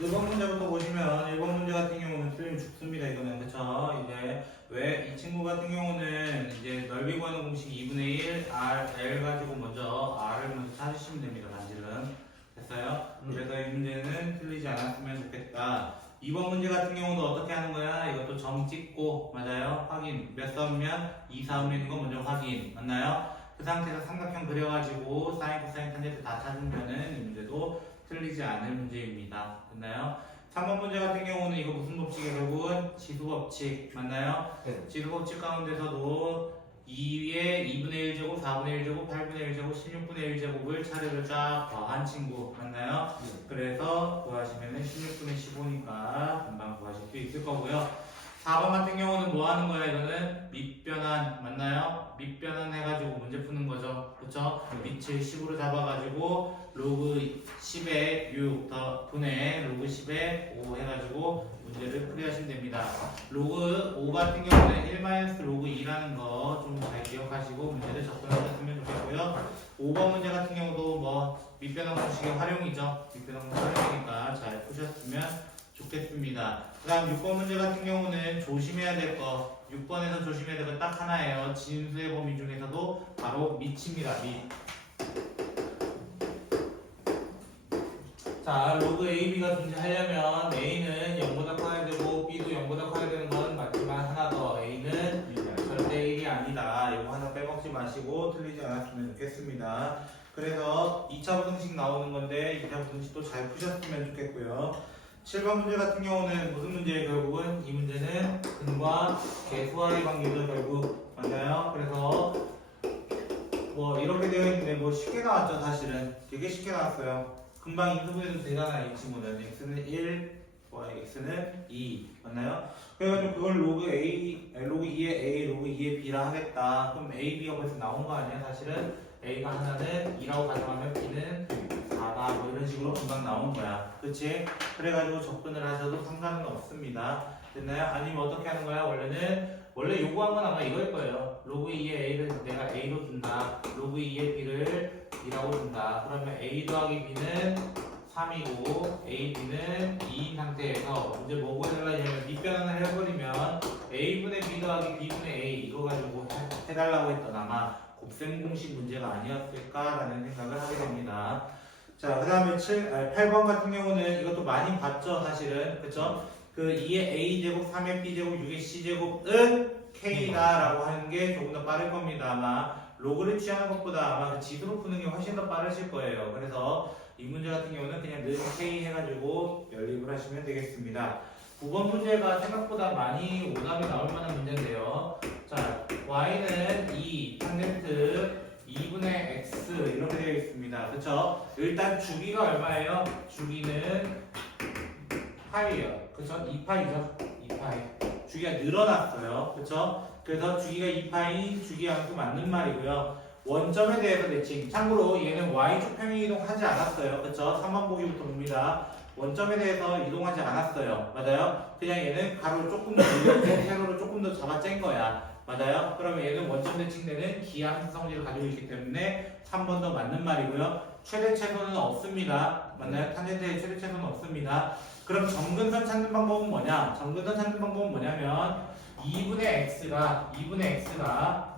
1번 문제부터 보시면 1번 문제 같은 경우는 틀리면 죽습니다. 이거는 그쵸? 이제 왜 이 친구 같은 경우는 이제 넓이 구하는 공식 2분의 1 L 가지고 먼저 R을 먼저 찾으시면 됩니다. 반지름 됐어요? 그래서 이 문제는 틀리지 않았으면 좋겠다. 2번 문제 같은 경우도 어떻게 하는 거야? 이것도 점 찍고 맞아요? 확인 몇 사음면 2, 4음면인 거 먼저 확인 맞나요? 그 상태에서 삼각형 그려가지고 사인, 코사인, 탄젠트 다 찾으면은 이 문제도 틀리지 않을 문제입니다. 됐나요? 3번 문제 같은 경우는 이거 무슨 법칙이에요? 결국은 지수법칙 맞나요? 네. 지수법칙 가운데서도 2의 2분의 1제곱, 4분의 1제곱, 8분의 1제곱, 16분의 1제곱을 차례로 쫙 더한 친구 맞나요? 네. 그래서 구하시면은 16분의 15니까 금방 구하실 수 있을 거고요. 4번 같은 경우는 뭐 하는 거야? 이거는 밑변환 맞나요? 밑변환 해가지고 문제 푸는 거죠. 그쵸? 밑을 10으로 잡아가지고 로그 10에 6 더 분의 로그 10에 5 해가지고 문제를 풀이하시면 됩니다. 로그 5 같은 경우는 1 로그 2라는 거 좀 잘 기억하시고 문제를 접근하셨으면 좋겠고요. 5번 문제 같은 경우도 뭐 밑변환 공식의 활용이죠. 밑변환 공식 활용이니까 잘 푸셨으면 좋겠습니다. 그 다음 6번 문제 같은 경우는 조심해야 될 거 6번에서 조심해야 될 거 딱 하나예요. 진수의 범위 중에서도 바로 밑입니다. 밑. 자, 로그 AB가 존재하려면 A는 0보다 커야 되고 B도 0보다 커야 되는 건 맞지만 하나 더 A는 절대 1이 아니다. 이거 하나 빼먹지 마시고 틀리지 않았으면 좋겠습니다. 그래서 2차 부등식 나오는 건데 2차 부등식도 잘 푸셨으면 좋겠고요. 7번 문제 같은 경우는 무슨 문제예요? 결국은 이 문제는 근과 계수와의 관계죠. 결국 맞나요? 그래서 뭐 이렇게 되어 있는데 뭐 쉽게 나왔죠. 사실은 되게 쉽게 나왔어요. 금방 인수분해도 되잖아요. 이 친구는 x는 1, x는 2 맞나요? 그래가지고 그걸 로그 A, 로그 2의 A, 로그 2의 B라 하겠다. 그럼 A, B가 벌써 나온 거 아니야? 사실은 A가 하나는 2라고 가정하면 B는 4다. 뭐 이런 식으로 금방 나온 거야. 그치? 그래가지고 접근을 하셔도 상관은 없습니다. 됐나요? 아니면 어떻게 하는 거야? 원래 요구한 건 아마 이거일 거예요. 로그 2의 A를 내가 A로 준다. 로그 2의 B를 2라고 준다. 그러면 A 더하기 B는 3이고 A, B는 2인 상태에서 이제 뭐 구해달라 하냐면 밑변환을 해버리면 A분의 B 더하기 B분의 A 이거 가지고 해달라고 했던 아마 곱셈 공식 문제가 아니었을까라는 생각을 하게 됩니다. 자, 그 다음에 8번 같은 경우는 이것도 많이 봤죠, 사실은. 그쵸? 그 2의 A제곱, 3의 B제곱, 6의 C제곱은 K다라고 하는 게 조금 더 빠를 겁니다. 아마 로그를 취하는 것보다 아마 그 지수로 푸는 게 훨씬 더 빠르실 거예요. 그래서 이 문제 같은 경우는 그냥 늘 K 해가지고 연립을 하시면 되겠습니다. 9번 문제가 생각보다 많이 오답이 나올 만한 문제인데요. 자, Y는 2, 탄젠트 2분의 X 이렇게 되어 있습니다. 그쵸? 일단 주기가 얼마예요? 주기는 파이예요. 그쵸? 2파이죠? 2파이. 주기가 늘어났어요. 그쵸? 그래서 주기가 2파이 주기함수 맞는 말이고요. 원점에 대해서 대칭. 참고로 얘는 Y축 평행 이동하지 않았어요. 그쵸? 3번 보기부터 봅니다. 원점에 대해서 이동하지 않았어요. 맞아요? 그냥 얘는 가로를 조금 더 늘렸고 세로를 조금 더 잡아쨘 거야. 맞아요? 그러면 얘는 원점 대칭되는 기하함수 성질을 가지고 있기 때문에 3번 더 맞는 말이고요. 최대 최소는 없습니다. 맞나요? 탄젠트의 최대 최소는 없습니다. 그럼 점근선 찾는 방법은 뭐냐? 점근선 찾는 방법은 뭐냐면 2분의 x가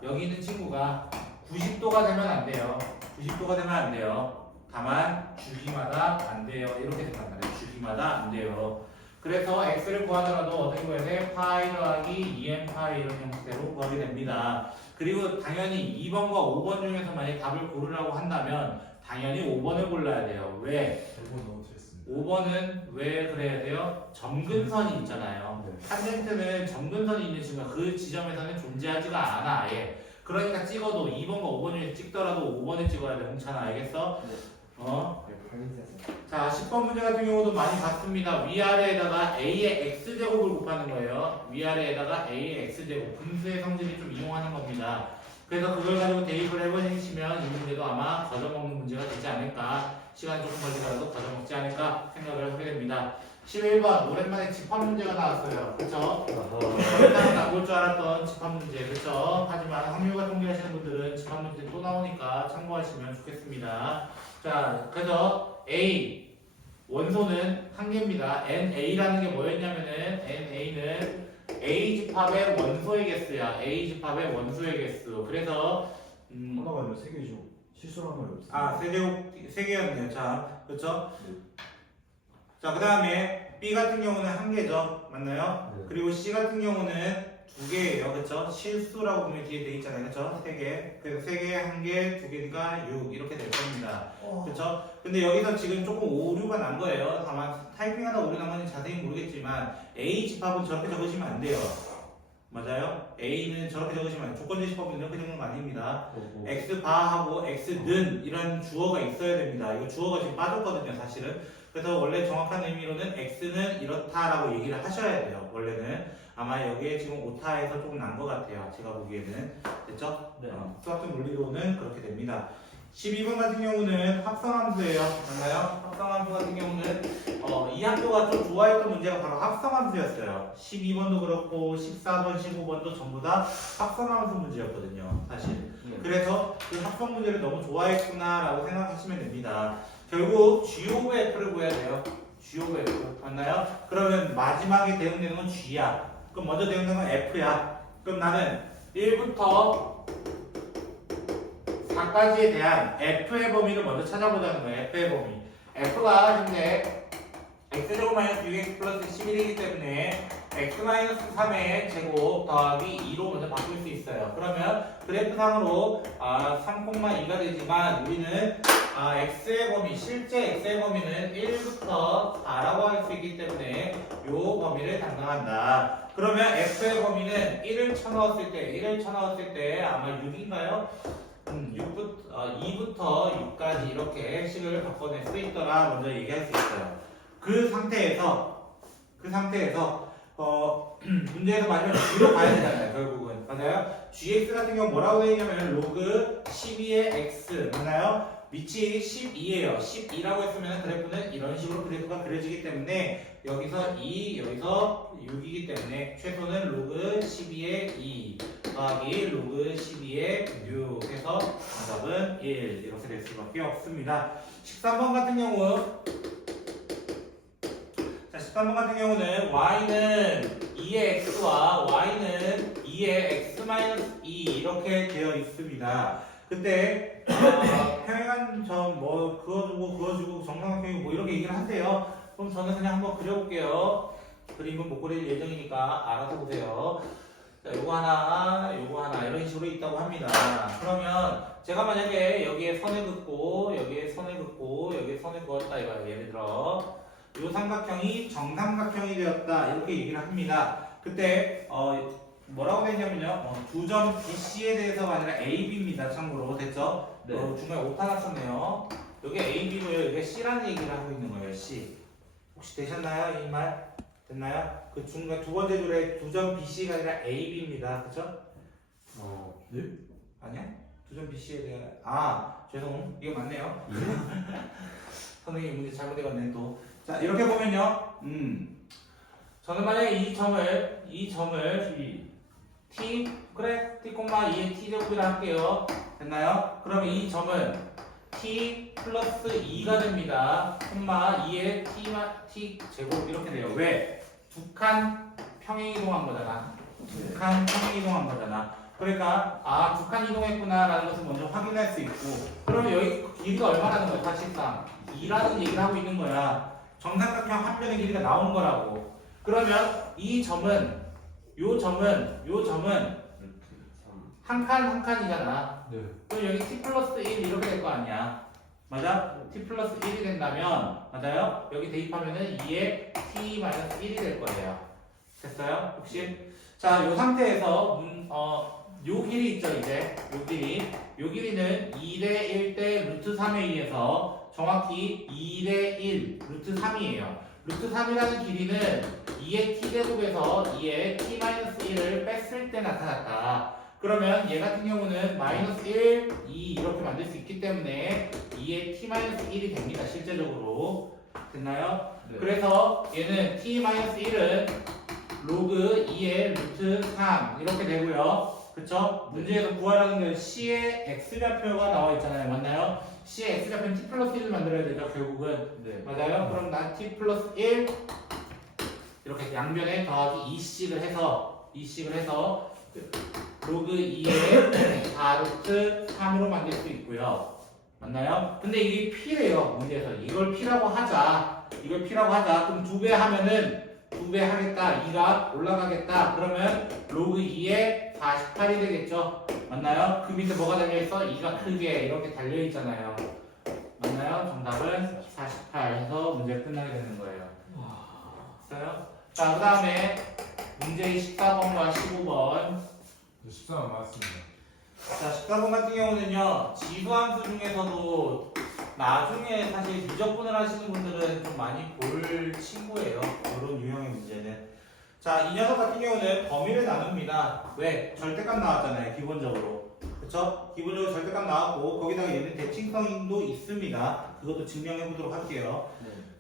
여기 있는 친구가 90도가 되면 안 돼요. 90도가 되면 안 돼요. 다만 주기마다 안 돼요. 이렇게 된단 말이에요. 주기마다 안 돼요. 그래서 x를 구하더라도 어떻게 구해야 돼? 파이 더하기 2n 파이 이런 형태로 구하게 됩니다. 그리고 당연히 2번과 5번 중에서 만약 답을 고르라고 한다면 당연히 5번을 골라야 돼요. 왜? 1번 너무 틀렸습니다. 5번은 왜 그래야 돼요? 점근선이 있잖아요. 네. 탄젠트는 점근선이 있는 순간 그 지점에서는 존재하지가 않아 아예. 그러니까 찍어도 2번과 5번 중에 찍더라도 5번을 찍어야 돼. 홍찬아 알겠어? 네. 어? 네, 자 10번 문제 같은 경우도 많이 봤습니다. 위아래에다가 A의 X제곱을 곱하는 거예요. 위아래에다가 A의 X제곱 분수의 성질을 좀 이용하는 겁니다. 그래서 그걸 가지고 대입을 해보시면 이 문제도 아마 거저먹는 문제가 되지 않을까, 시간이 조금 걸리더라도 거저먹지 않을까 생각을 하게 됩니다. 11번 오랜만에 집합 문제가 나왔어요. 그쵸? 일단 나올 줄 알았던 집합 문제. 그쵸? 하지만 확률과 통계하시는 분들은 집합 문제 또 나오니까 참고하시면 좋겠습니다. 자, 그래서 A 원소는 한 개입니다. NA라는 게 뭐였냐면은 NA는 A 집합의 원소의 개수야. A 집합의 원소의 개수. 그래서 하나가 아니라 세 개죠. 실수를 한 말이 없어요. 아, 세 개였네요. 자, 그렇죠? 네. 자, 그다음에 B 같은 경우는 한 개죠. 맞나요? 네. 그리고 C 같은 경우는 두 개예요. 그렇죠? 실수라고 보면 뒤에 돼 있잖아요. 그렇죠? 세 개. 그래서 세 개, 한 개, 두 개니까 6 이렇게 될 겁니다. 그렇죠? 근데 여기서 지금 조금 오류가 난 거예요. 다만 타이핑하다 오류 난 건지 자세히 모르겠지만 A 집합은 저렇게 적으시면 안 돼요. 맞아요? A는 저렇게 적으시면 안 돼요. 조건제시법은 이렇게 적는 거 아닙니다. X 바하고 X는 이런 주어가 있어야 됩니다. 이거 주어가 지금 빠졌거든요, 사실은. 그래서 원래 정확한 의미로는 X는 이렇다라고 얘기를 하셔야 돼요. 원래는 아마 여기에 지금 오타에서 조금 난 것 같아요. 제가 보기에는 됐죠? 네. 수학적 논리로는 그렇게 됩니다. 12번 같은 경우는 합성함수예요. 맞나요? 합성함수 같은 경우는 이 학교가 좀 좋아했던 문제가 바로 합성함수였어요. 12번도 그렇고 14번, 15번도 전부 다 합성함수 문제였거든요. 사실. 그래서 그 합성 문제를 너무 좋아했구나라고 생각하시면 됩니다. 결국 G 오브 F를 구해야 돼요. G 오브 F. 맞나요? 그러면 마지막에 대응되는 건 G야. 그럼 먼저 대응되는 건 F야. 그럼 나는 1부터 4까지에 대한 F의 범위를 먼저 찾아보자는 거예요. F의 범위. F가 현재 X제곱 마이너스 6X 플러스 11이기 때문에 X 마이너스 3의 제곱 더하기 2로 먼저 바꿀 수 있어요. 그러면 그래프상으로 3,2가 되지만 우리는 X의 범위, 실제 X의 범위는 1부터 4라고 할 수 있기 때문에 이 범위를 담당한다. 그러면 F의 범위는 1을 쳐넣었을 때 아마 6인가요? 2부터 6까지 이렇게 식을 바꿔낼 수 있더라 먼저 얘기할 수 있어요. 그 상태에서 문제에서 마지막 G로 가야 되잖아요. 결국은 맞아요? GX 같은 경우 뭐라고 되어 있냐면 로그 12의 X 맞나요? 밑이 12예요. 12라고 했으면 그래프는 이런 식으로 그래프가 그려지기 때문에 여기서 2, 여기서 6이기 때문에 최소는 로그 12의 2 더하기 로그 12의 6 해서 정답은 1 이렇게 될 수밖에 없습니다. 13번 같은 경우 13번 같은 경우는 y는 2의 x와 y는 2의 x-2 이렇게 되어 있습니다. 그때 평행한 점 뭐 그어주고 정삼각형이 뭐 이렇게 얘기를 하세요. 그럼 저는 그냥 한번 그려볼게요. 그림은 못 그릴 예정이니까 알아서 보세요. 자, 요거 하나 이런 식으로 있다고 합니다. 그러면 제가 만약에 여기에 선을 긋고 여기에 선을 그었다 이거예요. 예를 들어 이 삼각형이 정삼각형이 되었다 이렇게 얘기를 합니다. 그때 뭐라고 되냐면요 두 점 BC에 대해서가 아니라 AB입니다. 참고로 됐죠? 네. 중간에 오타 났었네요. 여기 AB고요. 여기 C라는 얘기를 하고 있는 거예요. C. 혹시 되셨나요? 이 말? 됐나요? 그 중간 두 번째 줄에 두 점 BC가 아니라 AB입니다. 그쵸? 네? 아니야? 두 점 BC에 대한 죄송 이거 맞네요. 선생님 문제 잘못해갔네 또. 자 이렇게 보면요 저는 만약에 이 점을 t 그래 t, 2의 t 제곱이라 할게요. 됐나요? 그러면 이 점은 t 플러스 2가 됩니다. 2의 t 제곱 이렇게 돼요. 왜? 두 칸 평행 이동한 거잖아. 두 칸 평행 이동한 거잖아. 그러니까 두 칸 이동했구나 라는 것을 먼저 확인할 수 있고 그러면 여기 길이가 얼마라는 거야? 사실상 2라는 얘기를 하고 있는 거야. 정삼각형 한 변의 길이가 나온 거라고. 그러면 이 점은 요 점은 한 칸이잖아. 네. 그럼 여기 t 플러스 1 이렇게 될 거 아니야. 맞아? t 플러스 1이 된다면 맞아요? 여기 대입하면은 2에 t 마이너스 1이 될 거예요. 됐어요? 혹시? 자, 요 상태에서 요 길이 있죠, 이제. 요 길이는 2대 1대 루트 3에 의해서 정확히 2대 1 루트 3이에요. 루트 3이라는 길이는 2의 t제곱에서 2의 t-1을 뺐을 때 나타났다. 그러면 얘 같은 경우는 마이너스 1, 2 이렇게 만들 수 있기 때문에 2의 t-1이 됩니다. 실제적으로. 됐나요? 네. 그래서 얘는 t-1은 로그 2의 루트 3 이렇게 되고요. 그쵸? 문제에서 구하라는 건 C의 X좌표가 나와 있잖아요. 맞나요? C의 X좌표는 T 플러스 1을 만들어야 되죠, 결국은. 네. 맞아요? 그럼 난 T 플러스 1 이렇게 양변에 더하기 2씩을 해서 로그 2의 4루트 3으로 만들 수 있고요. 맞나요? 근데 이게 P래요, 문제에서. 이걸 P라고 하자. 그럼 2배 하면은 2배 하겠다. 2가 올라가겠다. 그러면 로그 2에 48이 되겠죠? 맞나요? 그 밑에 뭐가 달려있어? 2가 크게 이렇게 달려있잖아요. 맞나요? 정답은 48 해서 문제 끝나게 되는 거예요. 됐어요? 자, 그 다음에 문제 14번과 15번. 14 맞습니다. 자, 14번 같은 경우는요, 지수함수 중에서도 나중에 사실 미적분을 하시는 분들은 좀 많이 볼 친구예요. 이런 유형의 문제는. 자, 이 녀석 같은 경우는 범위를 나눕니다. 왜? 절대값 나왔잖아요, 기본적으로. 그쵸? 기본적으로 절대값 나왔고, 거기다가 얘는 대칭성도 있습니다. 그것도 증명해 보도록 할게요.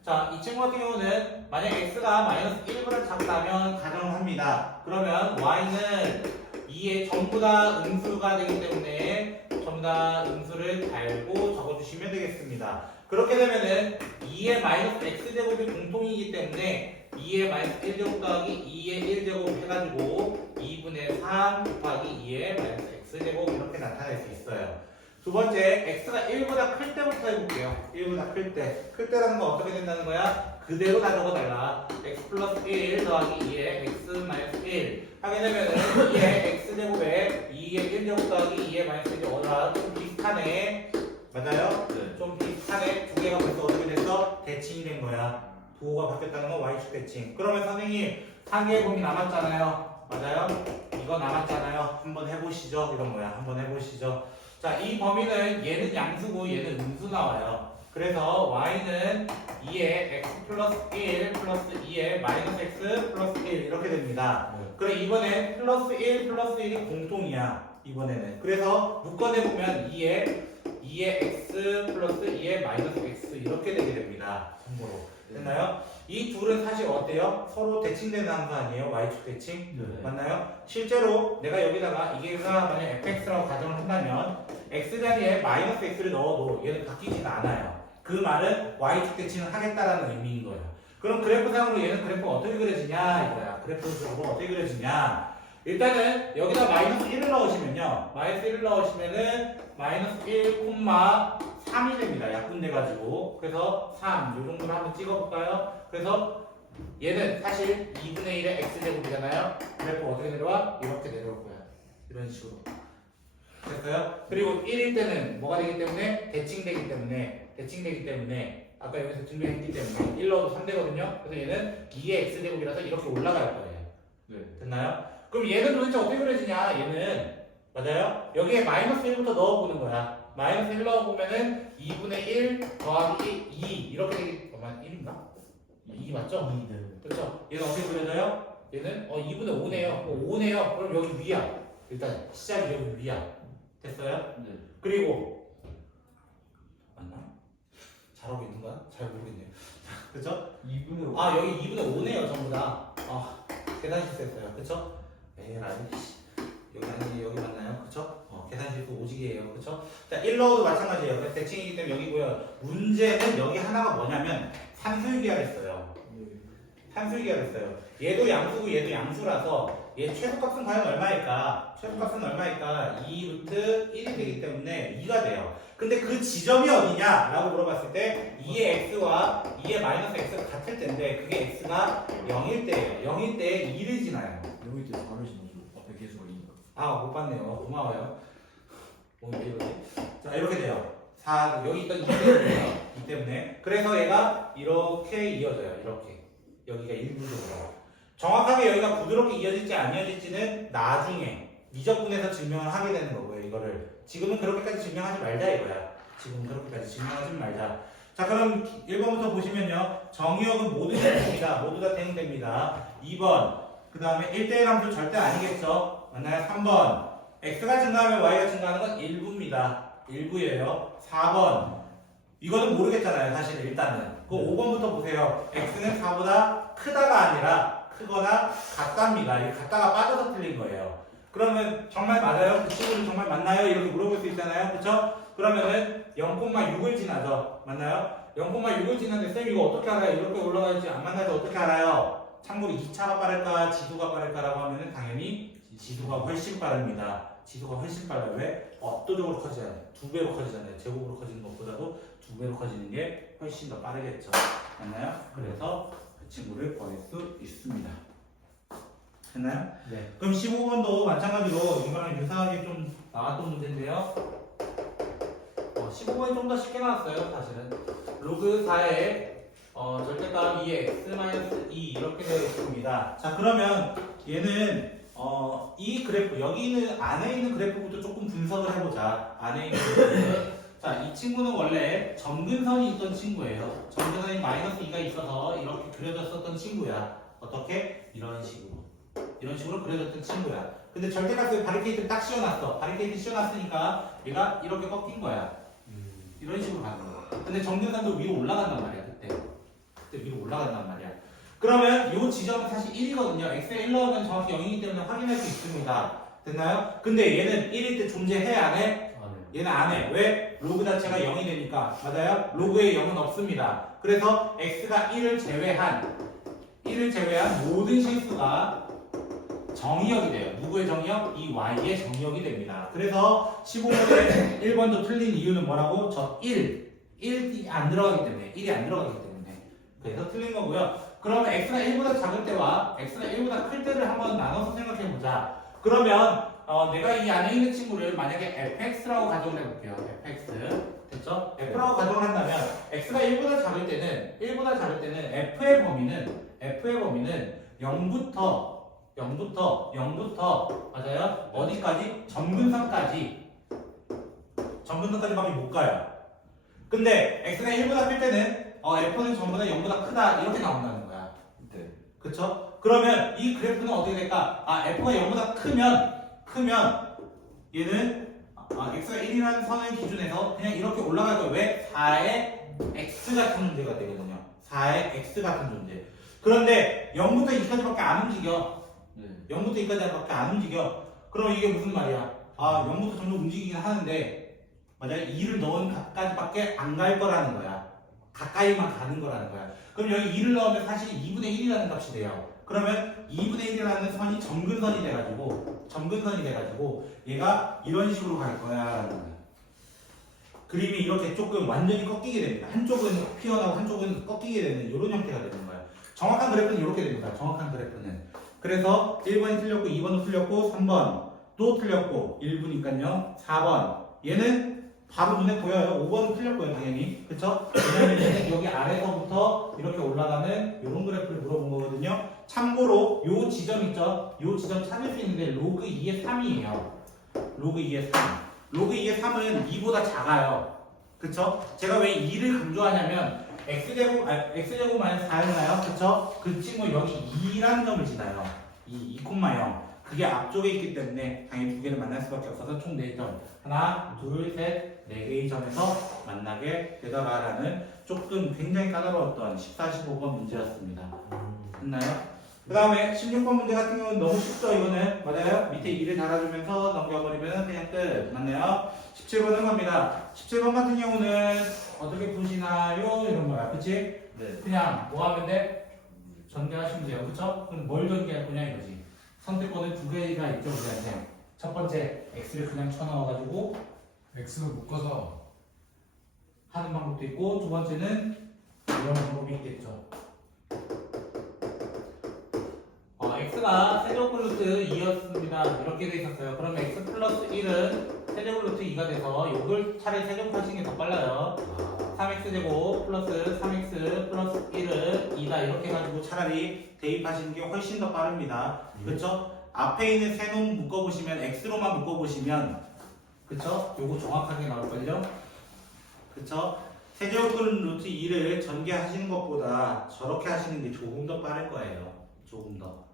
자, 이 친구 같은 경우는 만약 x가 마이너스 1보다 작다면 가정을 합니다. 그러면 y는 2의 전부 다 음수가 되기 때문에 전부 다 음수를 달고 적어주시면 되겠습니다. 그렇게 되면은 2의 마이너스 x제곱이 공통이기 때문에 2의 마이너스 1제곱 더하기 2의 1제곱 해가지고 2분의 3 곱하기 2의 마이너스 x제곱 이렇게 나타낼 수 있어요. 두 번째, x가 1보다 클 때부터 해볼게요. 1보다 클 때. 클 때라는 건 어떻게 된다는 거야? 그대로 다 적어달라. x 플러스 1 더하기 2의 x 마이너스 1 하게 되면은 2의 x제곱에 2의 1제곱 더하기 2의 마이너스 1이 어라 좀 비슷하네. 맞아요? 네. 좀 비슷하네. 두 개가 벌써 어떻게 됐어? 대칭이 된 거야. 부호가 바뀌었다는 건 y축 대칭. 그러면 선생님, 상계의 범위 남았잖아요. 맞아요? 이거 남았잖아요. 한번 해보시죠. 이런 거야. 한번 해보시죠. 자, 이 범위는 얘는 양수고 얘는 음수 나와요. 그래서 y는 2의 x 플러스 1 플러스 2의 마이너스 x 플러스 1 이렇게 됩니다. 그럼 이번에 플러스 1 플러스 1이 공통이야. 이번에는. 그래서 묶어내보면 2의 x 플러스 2의 마이너스 x 이렇게 되게 됩니다. 참고로. 됐나요? 이 둘은 사실 어때요? 서로 대칭되는 함수 아니에요? y축 대칭? 네. 맞나요? 실제로 내가 여기다가 이게가 만약 fx라고 가정을 한다면 x 자리에 마이너스 x를 넣어도 얘는 바뀌지가 않아요. 그 말은 y축 대칭을 하겠다라는 의미인 거예요. 그럼 그래프상으로 얘는 그래프가 어떻게 그려지냐 이거야. 그래프상으로 어떻게 그려지냐. 일단은 여기다 마이너스 1을 넣으시면요. 마이너스 1을 넣으시면은 마이너스 1, 3이 됩니다. 약분돼가지고. 그래서 3, 요 정도로 한번 찍어볼까요? 그래서 얘는 사실 2분의 1의 x제곱이잖아요. 그래프 어떻게 내려와? 이렇게 내려올 거야. 이런 식으로. 됐어요? 그리고 1일 때는 뭐가 되기 때문에? 대칭되기 때문에 아까 여기서 증명했기 때문에 1 넣어도 3되거든요. 그래서 얘는 2의 x제곱이라서 이렇게 올라갈 거예요. 네. 됐나요? 그럼 얘는 도대체 어떻게 그려지냐? 얘는 맞아요? 여기에 마이너스 1부터 넣어보는 거야. 마이너스 1 넣어보면은 2분의 1 더하기 2 이렇게 되기 잠깐만 1인가? 2 맞죠? 2. 네. 그렇죠? 얘는 어떻게 그려져요? 얘는 2분의 5네요. 5네요. 그럼 여기 위야. 일단 시작이 여기 위야. 됐어요? 네. 그리고 맞나? 잘하고 있는 거야? 잘 모르겠네요. 그쵸? 2분의 5. 아 여기 2분의 5네요 전부 다. 계산 실수했어요. 그쵸? 에라이 여기 아니 여기 맞나요? 그쵸? 계산 실수 오지게예요. 그쵸? 자 1 넣어도 마찬가지예요. 대칭이기 때문에 여기고요. 문제는 여기 하나가 뭐냐면 산술기하랬어요. 산술기하랬어요. 얘도 양수고 얘도 양수라서 얘 최소값은 과연 얼마일까? 최소값은 얼마일까? 2루트 1이 되기 때문에 2가 돼요. 근데 그 지점이 어디냐? 라고 물어봤을 때 2의 x와 2의 마이너스 x가 같을 텐데 그게 x가 0일 때예요. 0일 때 2를 지나요. 여기 때 4를 지나서 앞에 계수가 2인가? 못 봤네요. 고마워요. 왜 이러지? 자 이렇게 돼요. 4 여기 있던 2 때문에요. 2 때문에. 그래서 얘가 이렇게 이어져요. 이렇게. 여기가 일부적으로. 정확하게 여기가 부드럽게 이어질지 안 이어질지는 나중에 미적분에서 증명을 하게 되는 거고요. 이거를 지금은 그렇게까지 증명하지 말자 이거야. 지금 그렇게까지 증명하지 말자. 자 그럼 1번부터 보시면요. 정의역은 모두 대응됩니다. 모두 다 대응됩니다. 2번 그 다음에 1대1 함수 절대 아니겠죠? 맞나요? 3번 x가 증가하면 y가 증가하는 건 일부입니다. 일부예요. 4번 이거는 모르겠잖아요. 사실 일단은 그 5번부터 보세요. x는 4보다 크다가 아니라 크거나 같답니다. 이 같다가 빠져서 틀린 거예요. 그러면 정말 맞아요? 그 친구는 정말 맞나요? 이렇게 물어볼 수 있잖아요. 그쵸? 그러면은 0,6을 지나죠. 맞나요? 0,6을 지났는데 쌤 이거 어떻게 알아요? 이렇게 올라갈지 안 만나지 어떻게 알아요? 참고로 2차가 빠를까 지수가 빠를까라고 하면은 당연히 지수가 훨씬 빠릅니다. 지수가 훨씬 빨라요. 왜? 압도적으로 커지잖아요. 2배로 커지잖아요. 제곱으로 커지는 것보다도 2배로 커지는 게 훨씬 더 빠르겠죠. 맞나요? 그래서 그 친구를 구할 수 있습니다. 됐나요? 네. 그럼 15번도 마찬가지로 이거랑 유사하게 좀 나왔던 문제인데요. 15번이 좀 더 쉽게 나왔어요, 사실은. 로그 4의 절대값 2x-2 이렇게 되어 있습니다. 자, 그러면 얘는 이 그래프, 여기 있는 안에 있는 그래프부터 조금 분석을 해보자. 안에 있는 그래프. 자, 이 친구는 원래 점근선이 있던 친구예요. 점근선이 -2가 있어서 이렇게 그려졌었던 친구야. 어떻게? 이런 식으로 그려졌던 친구야. 근데 절대값에 바리케이트를 딱 씌워놨어. 바리케이트 씌워놨으니까 얘가 이렇게 꺾인 거야. 이런 식으로 가는 거야. 근데 점근선도 위로 올라간단 말이야. 그때 위로 올라간단 말이야. 그러면 이 지점은 사실 1이거든요. x에 1 넣으면 정확히 0이기 때문에 확인할 수 있습니다. 됐나요? 근데 얘는 1일 때 존재해 안 해? 얘는 안 해. 왜? 로그 자체가 0이 되니까. 맞아요? 로그에 0은 없습니다. 그래서 x가 1을 제외한 모든 실수가 정의역이 돼요. 누구의 정의역? 이 y의 정의역이 됩니다. 그래서 15번에 1번도 틀린 이유는 뭐라고? 저 1이 안 들어가기 때문에. 1이 안 들어가기 때문에. 그래서 틀린 거고요. 그러면 x가 1보다 작을 때와 x가 1보다 클 때를 한번 나눠서 생각해 보자. 그러면 내가 이 안에 있는 친구를 만약에 fx라고 가정을 해볼게요. fx. 됐죠? f라고 가정을 한다면 x가 1보다 작을 때는 f의 범위는 0부터 맞아요? 어디까지? 점근선까지밖에 못 가요. 근데 x가 1보다 클 때는 f는 전부 다 0보다 크다 이렇게 나온다는 거야. 네. 그쵸? 그러면 이 그래프는 어떻게 될까? f가 0보다 크면 얘는 x가 1이라는 선을 기준해서 그냥 이렇게 올라갈 거예요. 왜? 4의 x 같은 존재가 되거든요. 4의 x 같은 존재. 그런데 0부터 2까지밖에 안 움직여. 네. 0부터 2까지밖에 안 움직여. 그럼 이게 무슨 말이야? 0부터 점점 움직이긴 하는데 맞아요? 2를 넣은 각까지밖에 안 갈 거라는 거야. 가까이만 가는 거라는 거야. 그럼 여기 2를 넣으면 사실 2분의 1이라는 값이 돼요. 그러면 2분의 1이라는 선이 점근선이 돼가지고 얘가 이런 식으로 갈 거야 라는 거야. 그림이 이렇게 조금 완전히 꺾이게 됩니다. 한쪽은 피어나고 한쪽은 꺾이게 되는 이런 형태가 되는 거예요. 정확한 그래프는 이렇게 됩니다. 정확한 그래프는. 그래서 1번이 틀렸고 2번도 틀렸고 3번도 틀렸고 1부니까요. 4번 얘는 바로 눈에 보여요. 5번은 틀렸고요, 당연히. 그쵸? 왜냐면 여기 아래서부터 이렇게 올라가는 이런 그래프를 물어본 거거든요. 참고로 요 지점 있죠? 요 지점 찾을 수 있는데 로그 2의 3이에요. 로그 2의 3. 로그 2의 3은 2보다 작아요. 그쵸? 제가 왜 2를 강조하냐면 x제곱 마이너스 4였나요? 그쵸? 그 친구 여기 2라는 점을 지나요. 2,0. 그게 앞쪽에 있기 때문에 당연히 두 개를 만날 수밖에 없어서 총 4점. 하나, 둘, 셋, 4개의 점에서 만나게 되더라라는 조금 굉장히 까다로웠던 14, 15번 문제였습니다. 됐나요? 그 다음에 16번 문제 같은 경우는 너무 쉽죠, 이거는. 맞아요? 밑에 2를 달아주면서 넘겨버리면 그냥 끝. 맞나요? 17번은 겁니다. 17번 같은 경우는 어떻게 푸시나요? 이런 거야. 그치? 네. 그냥 뭐 하면 돼? 전개하시면 돼요. 그쵸? 그럼 뭘 전개할 거냐 이거지. 선택권은 두 개가 있죠, 우리한테. 첫 번째, x를 그냥 쳐넣어가지고 X를 묶어서 하는 방법도 있고, 두 번째는 이런 방법이 있겠죠. x가 세제곱 루트 2였습니다. 이렇게 돼 있었어요. 그러면 x 플러스 1은 세제곱 루트 2가 돼서 요걸 차라리 세제곱하시는 게 더 빨라요. 3x제곱 플러스 3x 플러스 1은 2다. 이렇게 해가지고 차라리 대입하시는 게 훨씬 더 빠릅니다. 그쵸? 앞에 있는 세 놈 묶어보시면 x로만 묶어보시면 그쵸? 요거 정확하게 나올걸요? 그쵸? 세제곱 루트 2를 전개하시는 것보다 저렇게 하시는 게 조금 더 빠를 거예요. 조금 더.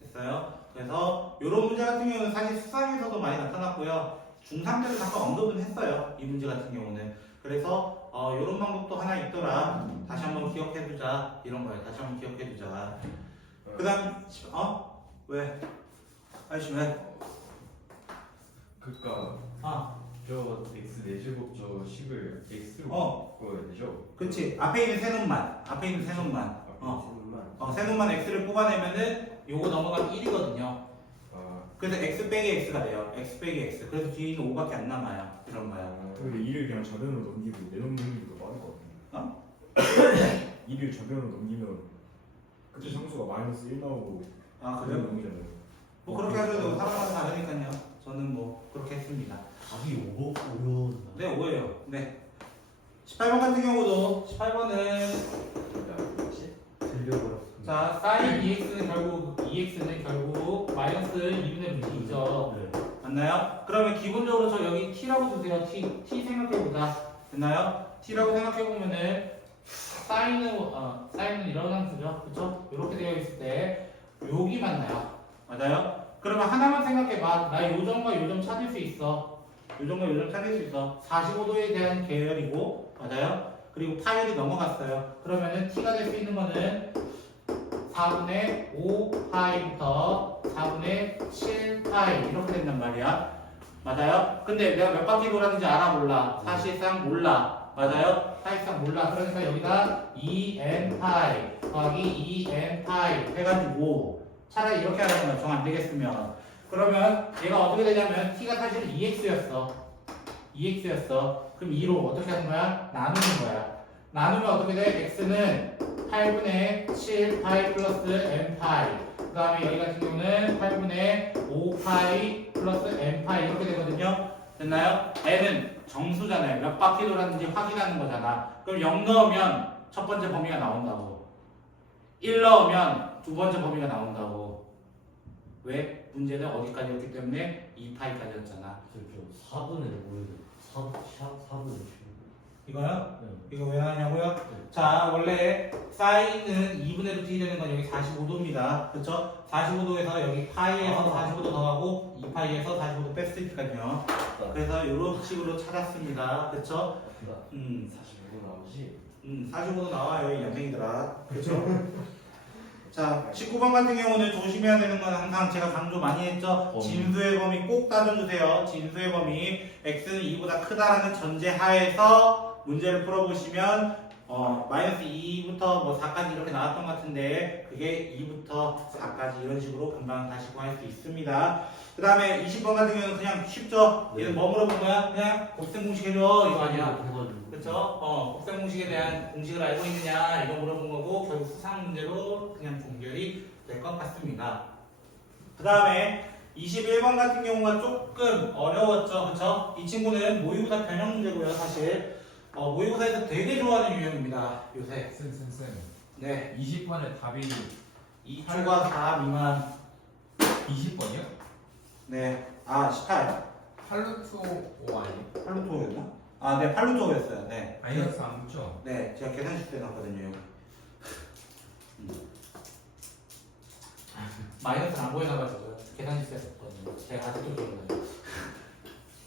됐어요? 그래서 이런 문제 같은 경우는 사실 수상에서도 많이 나타났고요. 중3 때도 잠깐 언급은 했어요. 이 문제 같은 경우는. 그래서 이런 방법도 하나 있더라. 다시 한번 기억해두자. 이런 거예요. 다시 한번 기억해두자. 그 다음 왜? 아이씨 왜? 그니까 아 저 x 4제곱 저 10을 x로 바꿔야 되죠? 그렇지. 앞에 있는 세 놈만. 세 놈만 x를 뽑아내면은 요거 넘어가면 1이거든요. 그래서 x 빼기 x가 돼요. x 빼기 x. 그래서 뒤에 있는 5밖에 안 남아요. 이런 거야. 근데 2를 그냥 좌변으로 넘기고 내놓는 게 더 빠를 것 같은데. 2를 좌변으로 넘기면 그때 상수가 마이너스 1 나오고 아 그냥 그래요? 넘기잖아요. 뭐 그렇게 하셔도 사람마다 다르니까요. 저는 뭐 그렇게 했습니다. 답이 5요. 네 5예요. 네. 18번 같은 경우도 18번은 들려버렸습니다. 자 sin EX는 결국 마이너스 2분의 루트이죠. 네. 맞나요? 그러면 기본적으로 저 여기 t라고 두세요. t 생각해보자. 됐나요? t라고 생각해보면은 사인은 이런 함수죠. 그쵸? 이렇게 되어 있을 때 여기 맞나요? 맞아요? 그러면 하나만 생각해봐. 나 요점과 요점 찾을 수 있어. 요점과 요점 찾을 수 있어. 45도에 대한 계열이고 맞아요? 그리고 파열이 넘어갔어요. 그러면은 t가 될 수 있는 거는 4분의 5파이부터 4분의 7파이 이렇게 된단 말이야. 맞아요? 근데 내가 몇 바퀴 돌았는지 알아 몰라? 사실상 몰라. 맞아요? 사실상 몰라. 그러니까 여기다 2n파이 더하기 2n파이 해가지고 차라리 이렇게 하라는 거야. 정 안 되겠으면. 그러면 얘가 어떻게 되냐면 t가 사실은 2x였어. 2x였어. 그럼 2로 어떻게 하는 거야? 나누는 거야. 나누면 어떻게 돼? x는 8분의 7파이 플러스 n파이. 그 다음에 여기 같은 경우는 8분의 5파이 플러스 n파이 이렇게 되거든요. 됐나요? n은 정수잖아요. 몇 바퀴 돌았는지 확인하는 거잖아. 그럼 0 넣으면 첫 번째 범위가 나온다고. 1 넣으면 두 번째 범위가 나온다고. 왜? 문제는 어디까지였기 때문에 2파이까지였잖아. 저 4분의 5. 4분의 7. 이거요? 네. 이거 왜 하냐고요? 자, 원래 사인은 2분의 루트 2 되는 건 여기 45도입니다. 그렇죠? 45도에서 여기 파이에서 45도 더하고 2파이에서 45도 뺐으니까요. 그래서 이런 식으로 찾았습니다. 그렇죠? 45도 나오지? 45도 나와요, 이 얌생이들아. 그렇죠? 자, 19번 같은 경우는 조심해야 되는 건 항상 제가 강조 많이 했죠. 진수의 범위 꼭 따져주세요. 진수의 범위 x는 2보다 크다라는 전제 하에서 문제를 풀어보시면 마이너스 2부터 뭐 4까지 이렇게 나왔던 것 같은데 그게 2부터 4까지 이런 식으로 금방 다시 구할 수 있습니다. 그 다음에 20번 같은 경우는 그냥 쉽죠. 얘는 뭐 물어본 거야? 그냥 곱셈 공식 해줘 이거 아니야. 그쵸? 곱셈 공식에 대한 공식을 알고 있느냐 이거 물어본 거고 결국 수상 문제로 그냥 종결이 될 것 같습니다. 그 다음에 21번 같은 경우가 조금 어려웠죠. 그쵸? 이 친구는 모의고사 변형 문제고요. 사실 모의고사에서 되게 좋아하는 유형입니다. 요새. 쌤. 네. 20번에 답이 2초가 4 미만. 20번이요? 네. 아 18. 팔루토 5 아니에요? 팔루토였나? 아, 네. 팔루토였어요. 네. 마이너스 안 붙죠? 네. 제가 계산식 때 놨거든요. 마이너스는 안 보여놔가지고 계산식 때 썼거든요. 제가 아직도 기억나요.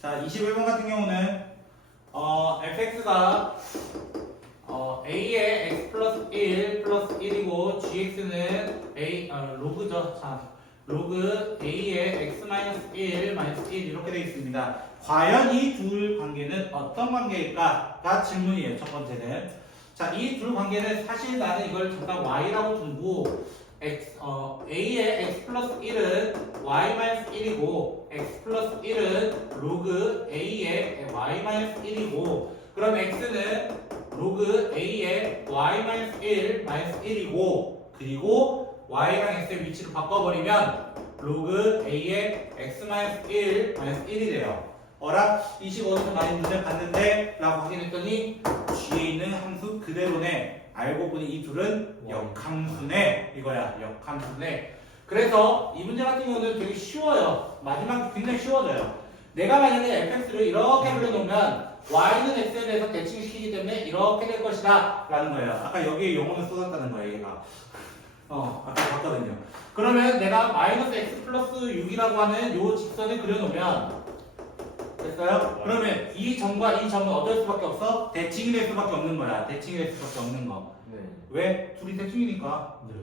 자, 21번 같은 경우는 fx가 a의 x 플러스 1 플러스 1이고 gx는 로그죠. 자, 로그 a의 x 마이너스 1 마이너스 1 이렇게 되어 있습니다. 과연 이 둘 관계는 어떤 관계일까가 질문이에요. 첫 번째는. 자, 이 둘 관계는 사실 나는 이걸 잠깐 y라고 두고 a의 x 플러스 1은 y 마이너스 1이고 x 플러스 1은 로그 a의 y 마이너스 1이고 그럼 x는 로그 a의 y 마이너스 1 마이너스 1이고 그리고 y랑 x의 위치를 바꿔버리면 로그 a의 x 마이너스 1 마이너스 1이 돼요. 어라? 25에서 많이 문제 봤는데 라고 확인했더니 뒤에 있는 함수 그대로네. 알고 보니 이 둘은 역함수네 이거야. 역함수네. 그래서 이 문제 같은 경우는 되게 쉬워요. 마지막 굉장히 쉬워져요. 내가 만약에 fx를 이렇게 그려놓으면 y는 x에 대해서 대칭시키기 때문에 이렇게 될 것이다 라는 거예요. 아까 여기에 용어를 쏟았다는 거예요. 얘가 아까 봤거든요. 그러면 내가 마이너스 x 플러스 6이라고 하는 요 직선을 그려놓으면 됐어요? 그러면 이 점과 이 점은 어떨 수밖에 없어? 대칭이 될 수밖에 없는 거야. 대칭이 될 수밖에 없는 거. 네. 왜? 둘이 대칭이니까. 네.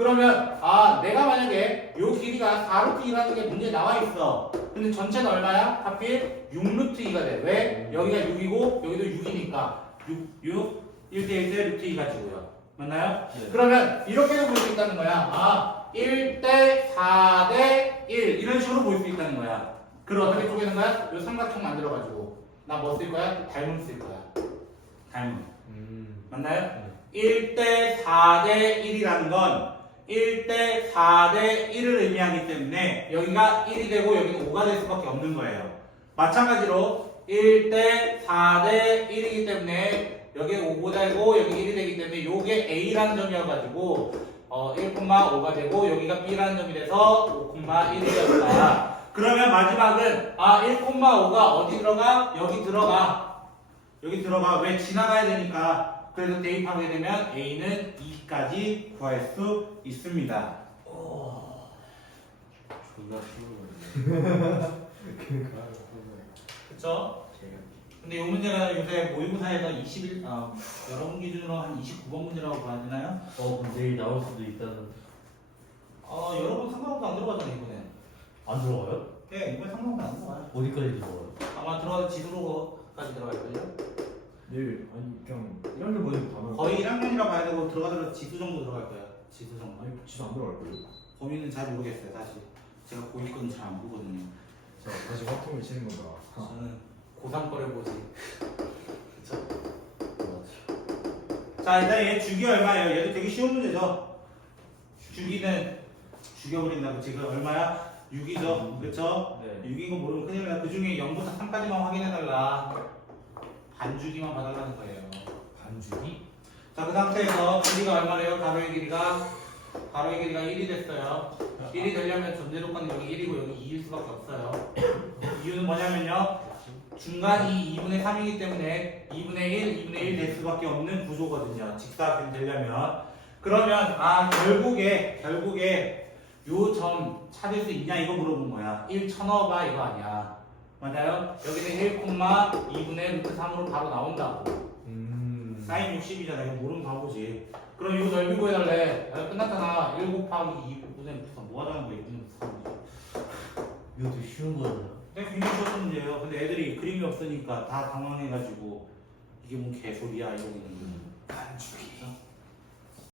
그러면 내가 만약에 요 길이가 4루트 2라는 게 문제에 나와 있어. 근데 전체는 얼마야? 하필 6루트 2가 돼. 왜? 여기가 6이고 여기도 6이니까 6, 1대 1대 루트 2 가지고요. 맞나요? 네. 그러면 이렇게도 볼 수 있다는 거야. 1대 4대 1 이런 식으로 볼 수 있다는 거야. 그럼 어떻게 쪼개는 거야? 요 삼각형 만들어가지고 나 뭐 쓸 거야? 닮음 쓸 거야. 닮음. 맞나요? 1대 4대 1이라는 건 1대 4대 1을 의미하기 때문에 여기가 1이 되고 여기는 5가 될 수밖에 없는 거예요. 마찬가지로 1대 4대 1이기 때문에 여기 5가 되고 여기 1이 되기 때문에 요게 A라는 점이어가지고 1,5가 되고 여기가 B라는 점이 돼서 5,1이 되었다. 그러면 마지막은 1,5가 어디 들어가? 여기 들어가. 여기 들어가. 왜? 지나가야 되니까. 그래서 대입하게 되면 A는 2까지 구할 수 있습니다. 존나 쉬운 그쵸? 근데 이 문제가 요새 모의고사에서 21, 여러분 기준으로 한 29번 문제라고 봐야 되나요? 그럼 내일 나올 수도 있다는. 여러분 상관없도 안 들어가잖아요, 이번에. 안 들어가요? 네, 이번에 상관없도 안 들어가요. 어디까지 들어가요? 아마 들어가서 지수로까지 들어갈걸요? 내일 아니 그냥 1학년 보내면 다 넣어. 거의 1학년이라 봐야 되고 들어가더라도 지수 정도 들어갈 거예요. 지수 정도. 아니 진짜 안 들어갈 거예요. 범위는 잘 모르겠어요, 사실. 제가 고2 거는 잘 안 보거든요. 자 다시 화통을 치는 건가? 저는 고3 거를 보지. 그쵸? 맞아. 자, 일단 얘 주기 얼마예요? 얘도 되게 쉬운 문제죠? 주기는 죽여버린다고 지금 얼마야? 6이죠? 그쵸? 네. 6인 거 모르면 큰일 나. 그 중에 0부터 3까지만 확인해달라. 반주기만 봐달라는 거예요. 반주기? 자, 그 상태에서 길이가 얼마래요? 가로의 길이가 1이 됐어요. 1이 되려면 존재 조건은 여기 1이고 여기 2일 수밖에 없어요. 이유는 뭐냐면요. 중간이 2분의 3이기 때문에 2분의 1, 2분의 1 될 수밖에 없는 구조거든요. 직사각형이 되려면. 그러면 결국에 요 점 찾을 수 있냐 이거 물어본 거야. 1 쳐넣어봐 이거 아니야. 맞아요? 여기는 1,2분의 루트 3으로 바로 나온다고. 사인 60이잖아. 이거 모르면 바보지. 그럼 이거 넓이 구해달래. 끝났잖아. 1 곱하기 2분의 루트 3. 뭐 하자는 거야 2분의 루트 3이지. 이거 되게 쉬운 거잖아요. 굉장히 쉬웠던 문제예요. 근데 애들이 그림이 없으니까 다 당황해가지고 이게 뭔 개소리야 이러고 있는 거예요. 반죽이.